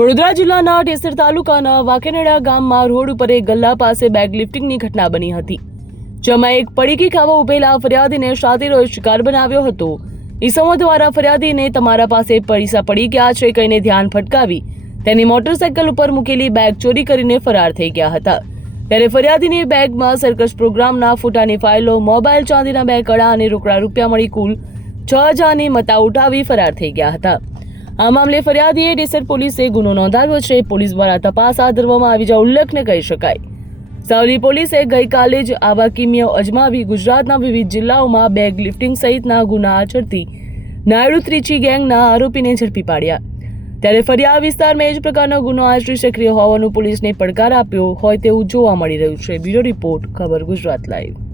વડોદરા જિલ્લાના ઢેસર તાલુકાના વાકેનેડા ગામમાં રોડ ઉપર એક ગલ્લા પાસે બેગ લિફ્ટિંગની ઘટના બની હતી. જેમાં એક પડીકી ખાવા ઉભેલા ફરિયાદીને શાતિરોએ શિકાર બનાવ્યો હતો. ઈસમો દ્વારા ફરિયાદીને તમારા પાસે પૈસા પડી ગયા છે કહીને ધ્યાન ફટકાવી તેની મોટરસાયકલ ઉપર મૂકેલી બેગ ચોરી કરીને ફરાર થઈ ગયા હતા. ત્યારે ફરિયાદીની બેગમાં સર્કસ પ્રોગ્રામના ફોટાની ફાઇલો મોબાઈલ ચાંદીના બે કડા અને રોકડા રૂપિયા મળી કુલ છ હજારની મતા ઉઠાવી ફરાર થઈ ગયા હતા. આ મામલે ફરિયાદીએ ડેસર પોલીસે ગુનો નોંધાવ્યો છે. પોલીસ દ્વારા તપાસ હાથ ધરવામાં આવી જવા ઉલ્લેખને કહી શકાય. સાવલી પોલીસે ગઈકાલે જ આવા કિમિયો અજમાવી ગુજરાતના વિવિધ જિલ્લાઓમાં બેગ લિફ્ટિંગ સહિતના ગુના આચરતી નાયડુ ત્રિચી ગેંગના આરોપીને ઝડપી પાડ્યા. ત્યારે ફરિયા વિસ્તારમાં એ જ પ્રકારનો ગુનો આચરી સક્રિય હોવાનું પોલીસને પડકાર આપ્યો હોય તેવું જોવા મળી રહ્યું છે. બ્યુરો રિપોર્ટ, ખબર ગુજરાત લાઈવ.